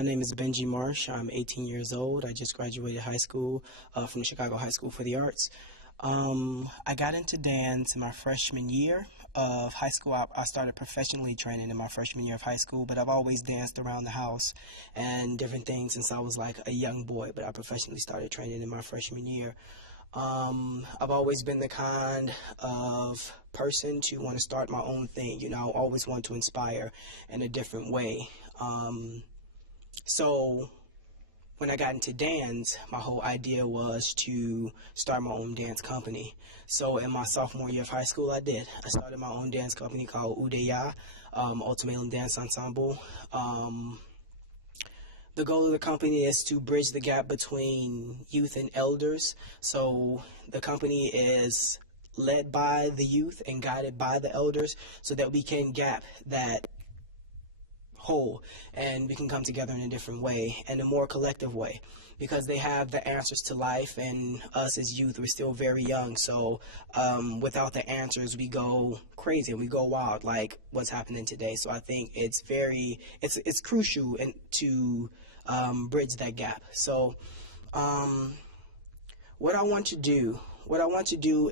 My name is Beynji Marsh. I'm 18 years old. I just graduated high school from the Chicago High School for the Arts. I got into dance in my freshman year of high school. I started professionally training in my freshman year of high school, but I've always danced around the house and different things since I was like a young boy, but I professionally started training in my freshman year. I've always been the kind of person to want to start my own thing, always want to inspire in a different way. So when I got into dance, my whole idea was to start my own dance company. So in my sophomore year of high school, I did. I started my own dance company called Udeya, Ultimate Dance Ensemble. The goal of the company is to bridge the gap between youth and elders. So the company is led by the youth and guided by the elders so that we can gap that whole and we can come together in a different way and a more collective way, because they have the answers to life, and us as youth, we're still very young. So without the answers, we go crazy and we go wild, like what's happening today. So I think it's crucial to bridge that gap. So what I want to do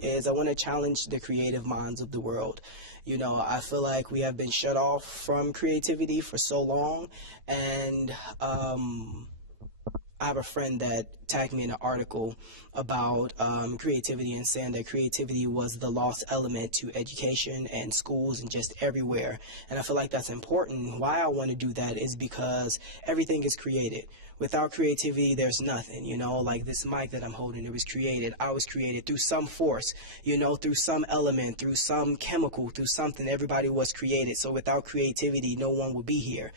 is I want to challenge the creative minds of the world. I feel like we have been shut off from creativity for so long, and I have a friend that tagged me in an article about creativity and saying that creativity was the lost element to education and schools and just everywhere. And I feel like that's important. Why I want to do that is because everything is created. Without creativity, there's nothing, like this mic that I'm holding, it was created. I was created through some force, through some element, through some chemical, through something. Everybody was created. So without creativity, no one would be here,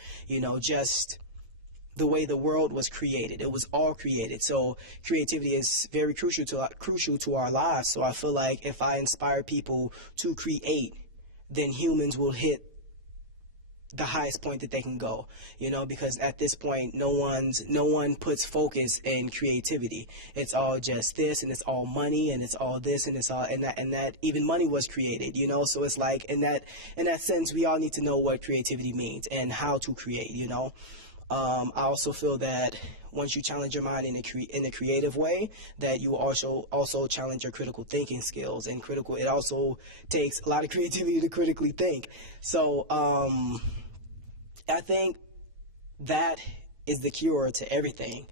just the way the world was created. It was all created. So creativity is very crucial to our lives. So I feel like if I inspire people to create, then humans will hit the highest point that they can go, because at this point, no one puts focus in creativity. It's all just this, and it's all money, and it's all this, and it's all, and that even money was created, so it's like, in that sense, we all need to know what creativity means and how to create, I also feel that once you challenge your mind in a creative way, that you will also challenge your critical thinking skills. And it also takes a lot of creativity to critically think. So I think that is the cure to everything,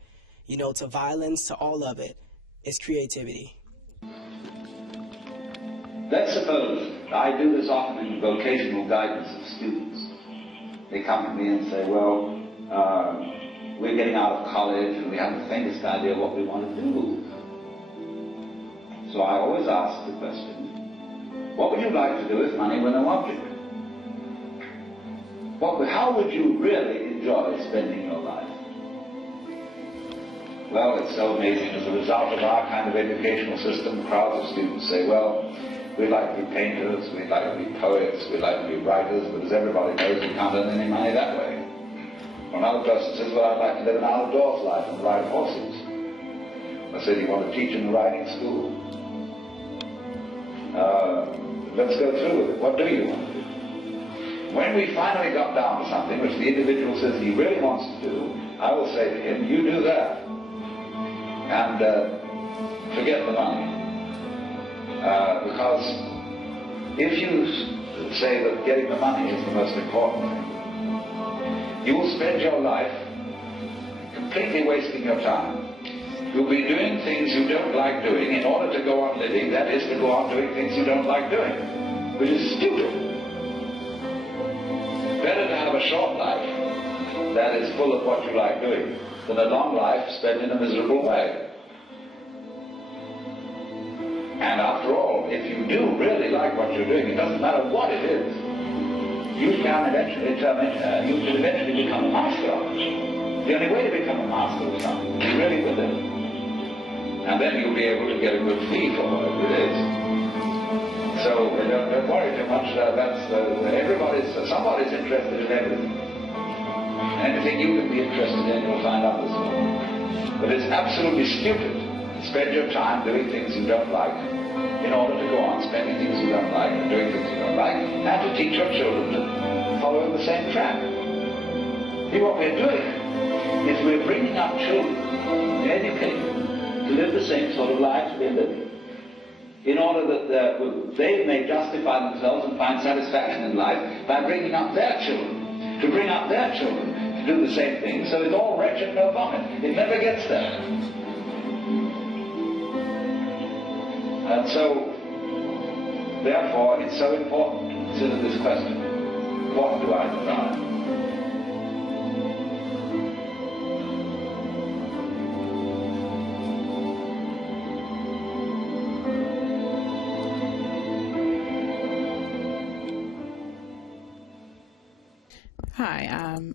to violence, to all of it, is creativity. Let's suppose I do this often in vocational guidance of students. They come to me and say, well, we're getting out of college and we haven't the faintest idea what we want to do. So I always ask the question, what would you like to do if money were no object? How would you really enjoy spending your life? Well, it's so amazing. As a result of our kind of educational system, crowds of students say, well, we'd like to be painters, we'd like to be poets, we'd like to be writers, but as everybody knows, we can't earn any money that way. Another person says, well, I'd like to live an out-of-doors life and ride horses. I said, you want to teach in the riding school? Let's go through with it. What do you want to do? When we finally got down to something which the individual says he really wants to do, I will say to him, you do that. And forget the money. Because if you say that getting the money is the most important thing, you will spend your life completely wasting your time. You'll be doing things you don't like doing in order to go on living, that is, to go on doing things you don't like doing, which is stupid. Better to have a short life that is full of what you like doing than a long life spent in a miserable way. And after all, if you do really like what you're doing, it doesn't matter what it is, you can eventually become a master of it. The only way to become a master of something is really with it. And then you'll be able to get a good fee for whatever it is. So don't worry too much. Somebody's interested in everything. Anything you can be interested in, you'll find others will. But it's absolutely stupid to spend your time doing things you don't like in order to go on spending things you don't like and doing things you don't like, and to teach your children to follow in the same track. See what we're doing is we're bringing up children, educating, to live the same sort of lives we're living, in order that they may justify themselves and find satisfaction in life by bringing up their children, to bring up their children to do the same thing. So it's all wretched, no vomit. It never gets there. And so, therefore, it's so important to consider this question: what do I desire? Hi,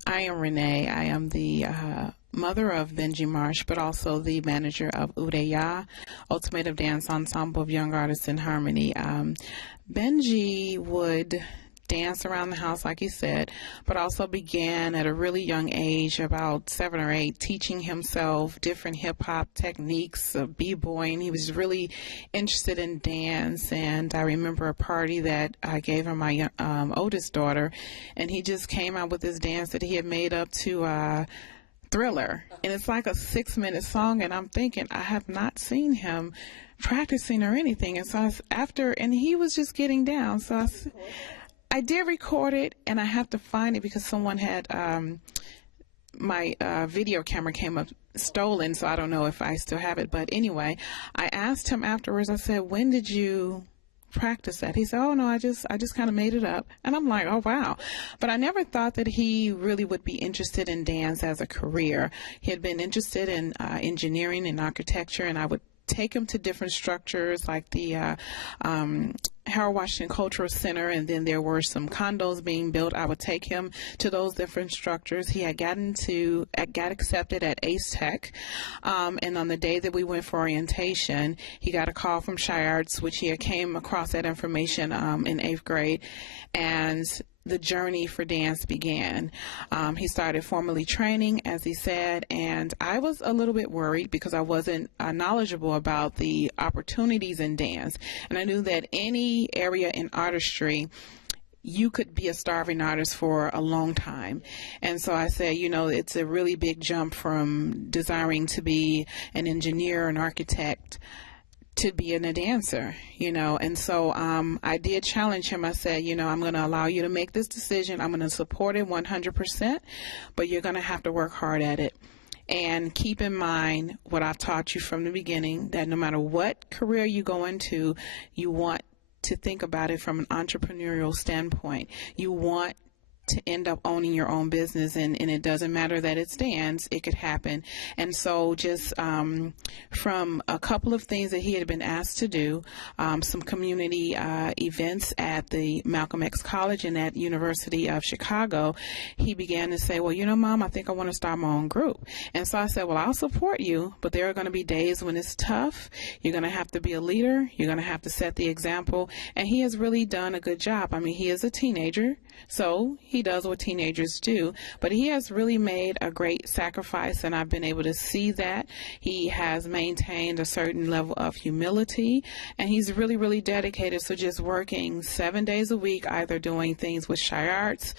I am Renee. I am the mother of Beynji Marsh, but also the manager of Udeya, Ultimative Dance Ensemble of Young Artists in Harmony. Beynji would dance around the house, like you said, but also began at a really young age, about 7 or 8, teaching himself different hip-hop techniques of b-boying. He was really interested in dance, and I remember a party that I gave him my oldest daughter, and he just came out with this dance that he had made up to Thriller, and it's like a 6-minute song, and I'm thinking, I have not seen him practicing or anything, and so and he was just getting down, so I did record it, and I have to find it because someone had my video camera came up stolen, so I don't know if I still have it. But anyway, I asked him afterwards. I said, "When did you practice that?" He said, "Oh no, I just kind of made it up." And I'm like, "Oh wow!" But I never thought that he really would be interested in dance as a career. He had been interested in engineering and architecture, and I would take him to different structures like the Harold Washington Cultural Center, and then there were some condos being built. I would take him to those different structures. He had got accepted at Ace Tech, and on the day that we went for orientation, he got a call from Shy Arts, which he had came across that information in 8th grade, and the journey for dance began. He started formally training, as he said, and I was a little bit worried because I wasn't knowledgeable about the opportunities in dance. And I knew that any area in artistry, you could be a starving artist for a long time. And so I said, it's a really big jump from desiring to be an engineer, an architect, to being a dancer, and so I did challenge him. I said, I'm going to allow you to make this decision. I'm going to support it 100%, but you're going to have to work hard at it. And keep in mind what I've taught you from the beginning, that no matter what career you go into, you want to think about it from an entrepreneurial standpoint. You want to end up owning your own business, and it doesn't matter that it's dance, it could happen. And so just from a couple of things that he had been asked to do, some community events at the Malcolm X College and at University of Chicago, he began to say, well, Mom, I think I want to start my own group. And so I said, well, I'll support you, but there are going to be days when it's tough. You're going to have to be a leader. You're going to have to set the example. And he has really done a good job. I mean, he is a teenager, so he does what teenagers do, but he has really made a great sacrifice, and I've been able to see that. He has maintained a certain level of humility, and he's really, really dedicated. So just working 7 days a week, either doing things with Shy Arts,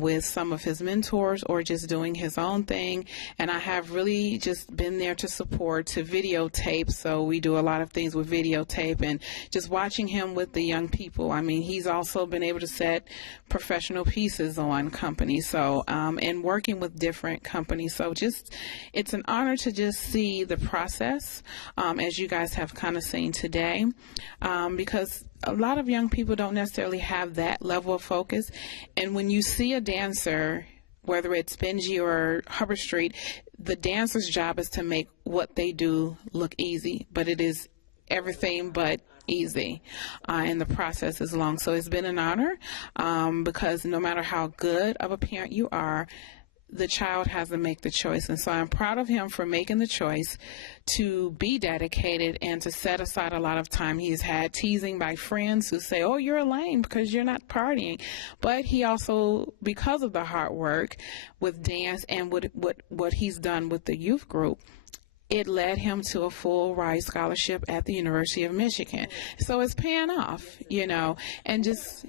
with some of his mentors, or just doing his own thing. And I have really just been there to support, to videotape. So we do a lot of things with videotape, and just watching him with the young people. I mean, he's also been able to set professional pieces on companies, so and working with different companies. So just, it's an honor to just see the process, as you guys have kind of seen today, because a lot of young people don't necessarily have that level of focus. And when you see a dancer, whether it's Beynji or Hubbard Street, the dancer's job is to make what they do look easy, but it is everything but easy, and the process is long. So it's been an honor, because no matter how good of a parent you are, the child has to make the choice. And so I'm proud of him for making the choice to be dedicated and to set aside a lot of time. He's had teasing by friends who say, oh, you're lame because you're not partying. But he also, because of the hard work with dance and what he's done with the youth group, it led him to a full ride scholarship at the University of Michigan. So it's paying off, and just...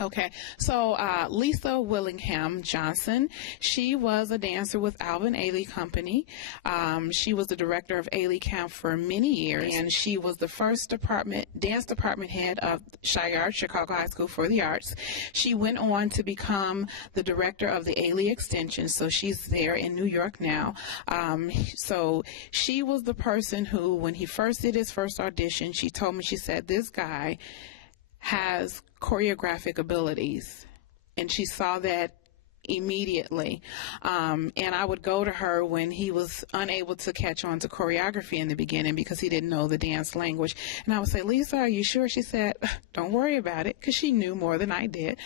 Okay, so Lisa Willingham Johnson, she was a dancer with Alvin Ailey Company. She was the director of Ailey Camp for many years, and she was the first dance department head of Shire, Chicago High School for the Arts. She went on to become the director of the Ailey Extension, so she's there in New York now. So she was the person who, when he first did his first audition, she told me, she said, this guy has choreographic abilities, and she saw that immediately. And I would go to her when he was unable to catch on to choreography in the beginning because he didn't know the dance language, and I would say, Lisa, are you sure? She said, don't worry about it, because she knew more than I did.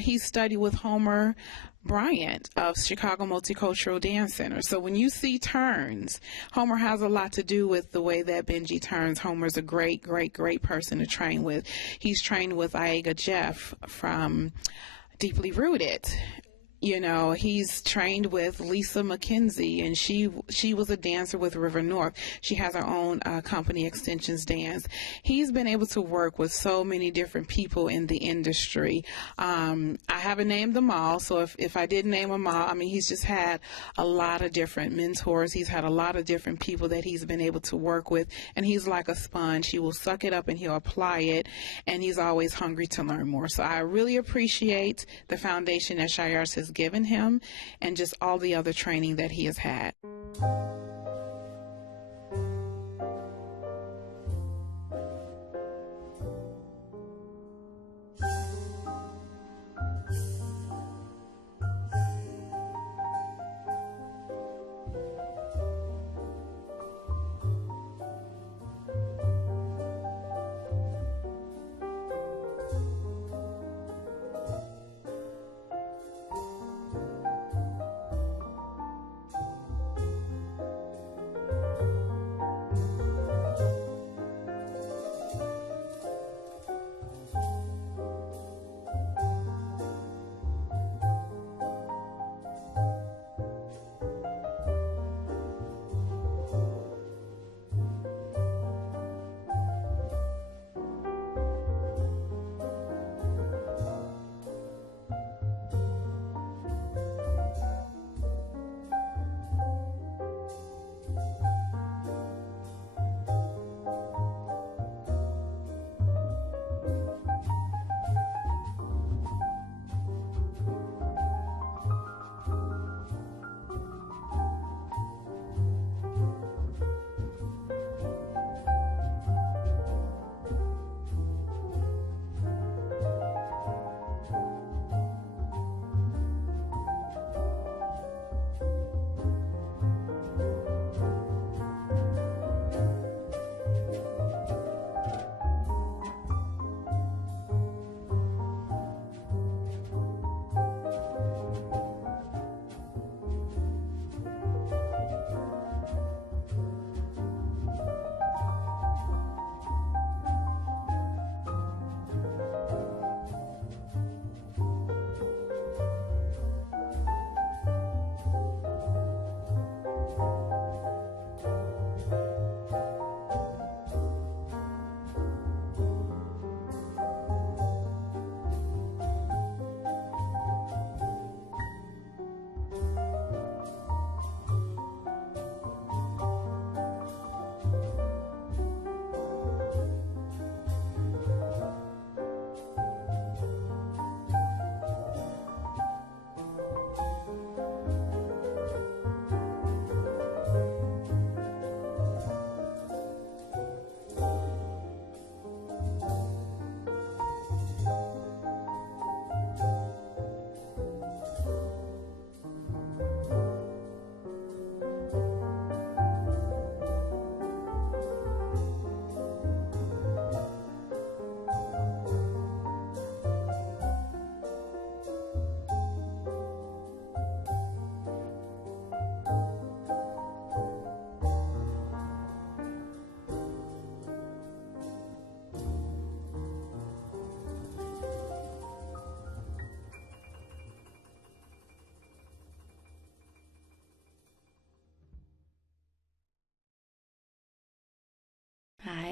He studied with Homer Bryant of Chicago Multicultural Dance Center. So when you see turns, Homer has a lot to do with the way that Beynji turns. Homer's a great, great, great person to train with. He's trained with Iega Jeff from Deeply Rooted. You know, he's trained with Lisa McKenzie, and she was a dancer with River North. She has her own company, Extensions Dance. He's been able to work with so many different people in the industry. I haven't named them all, so if I didn't name them all, I mean, he's just had a lot of different mentors. He's had a lot of different people that he's been able to work with, and he's like a sponge. He will suck it up and he'll apply it, and he's always hungry to learn more. So I really appreciate the foundation that Shires has given him, and just all the other training that he has had.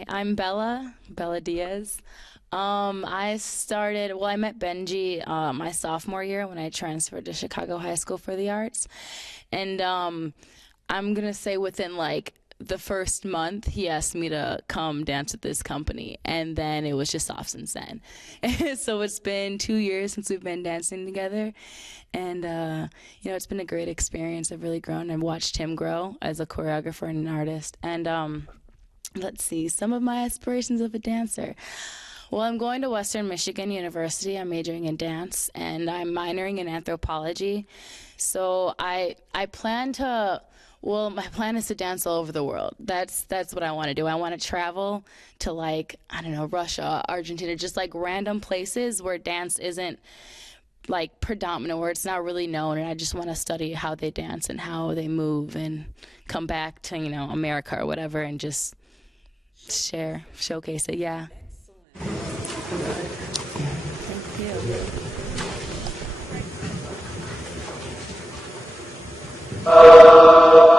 Hi, I'm Bella Diaz. I met Beynji my sophomore year when I transferred to Chicago High School for the Arts. And I'm going to say within like the first month, he asked me to come dance with this company. And then it was just off since then. So it's been 2 years since we've been dancing together. And, it's been a great experience. I've really grown. I've watched him grow as a choreographer and an artist. And let's see, some of my aspirations of a dancer. Well, I'm going to Western Michigan University. I'm majoring in dance, and I'm minoring in anthropology. So I plan to, well, my plan is to dance all over the world. That's what I want to do. I want to travel to, like, I don't know, Russia, Argentina, just like random places where dance isn't like predominant, where it's not really known, and I just want to study how they dance and how they move and come back to, America or whatever and just showcase it. Yeah. Thank you.